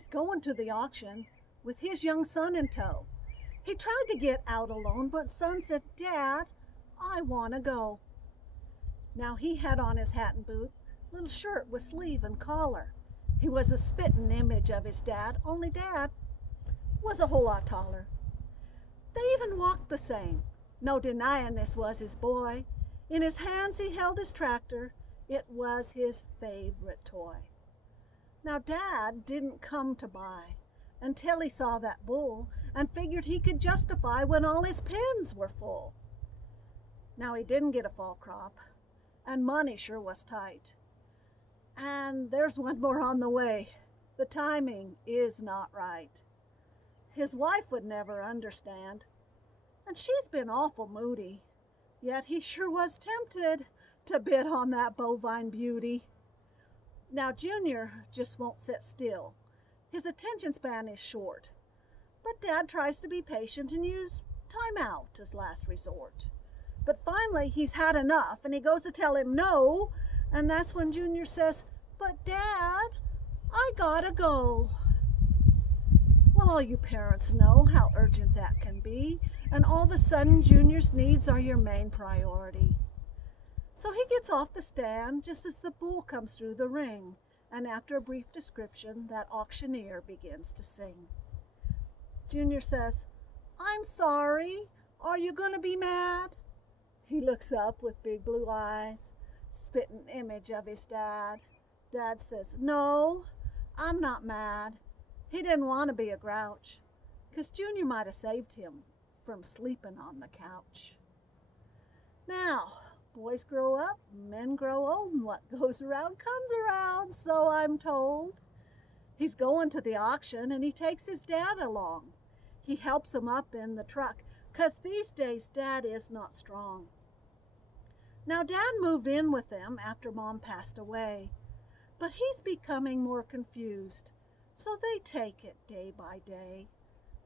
He's going to the auction with his young son in tow. He tried to get out alone, but son said, "Dad, I want to go." Now he had on his hat and boot, little shirt with sleeve and collar. He was a spittin' image of his dad, only Dad was a whole lot taller. They even walked the same. No denying this was his boy. In his hands he held his tractor. It was his favorite toy. Now Dad didn't come to buy until he saw that bull and figured he could justify when all his pens were full. Now he didn't get a fall crop, and money sure was tight. And there's one more on the way. The timing is not right. His wife would never understand, and she's been awful moody. Yet he sure was tempted to bid on that bovine beauty. Now Junior just won't sit still. His attention span is short. But Dad tries to be patient and use time out as last resort. But finally he's had enough and he goes to tell him no, and that's when Junior says, "But Dad, I gotta go." Well, all you parents know how urgent that can be, and all of a sudden Junior's needs are your main priority. So he gets off the stand just as the bull comes through the ring, and after a brief description, that auctioneer begins to sing. Junior says, "I'm sorry, are you gonna be mad?" He looks up with big blue eyes, spitting image of his dad. Dad says, "No, I'm not mad. He didn't want to be a grouch, 'cause Junior might have saved him from sleeping on the couch." Now, boys grow up, men grow old, and what goes around comes around, so I'm told. He's going to the auction, and he takes his dad along. He helps him up in the truck, 'cause these days Dad is not strong. Now, Dad moved in with them after Mom passed away, but he's becoming more confused, so they take it day by day.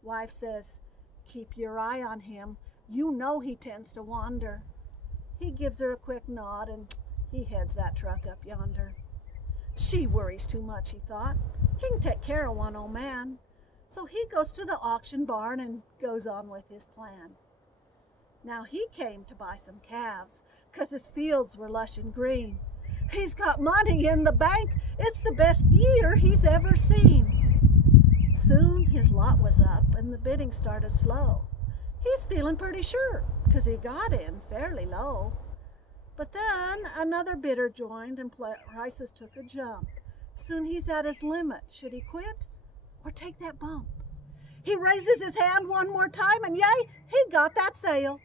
Wife says, "Keep your eye on him. You know he tends to wander." He gives her a quick nod and he heads that truck up yonder. She worries too much, he thought. He can take care of one old man. So he goes to the auction barn and goes on with his plan. Now he came to buy some calves, 'cause his fields were lush and green. He's got money in the bank. It's the best year he's ever seen. Soon his lot was up and the bidding started slow. He's feeling pretty sure, 'cause he got in fairly low. But then another bidder joined and prices took a jump. Soon he's at his limit. Should he quit or take that bump? He raises his hand one more time and yay, he got that sale.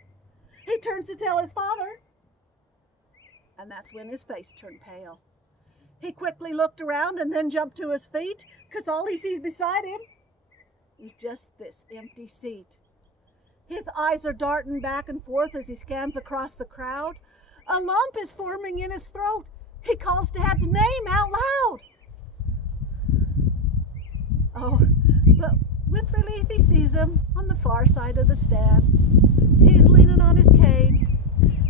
He turns to tell his father, and that's when his face turned pale. He quickly looked around and then jumped to his feet, 'cause all he sees beside him is just this empty seat. His eyes are darting back and forth as he scans across the crowd. A lump is forming in his throat. He calls Dad's name out loud. Oh, but with relief he sees him on the far side of the stand. He's leaning on his cane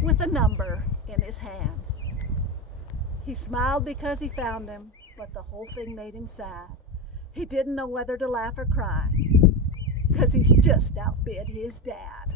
with a number in his hands. He smiled because he found him, but the whole thing made him sad. He didn't know whether to laugh or cry, 'cause he's just outbid his dad.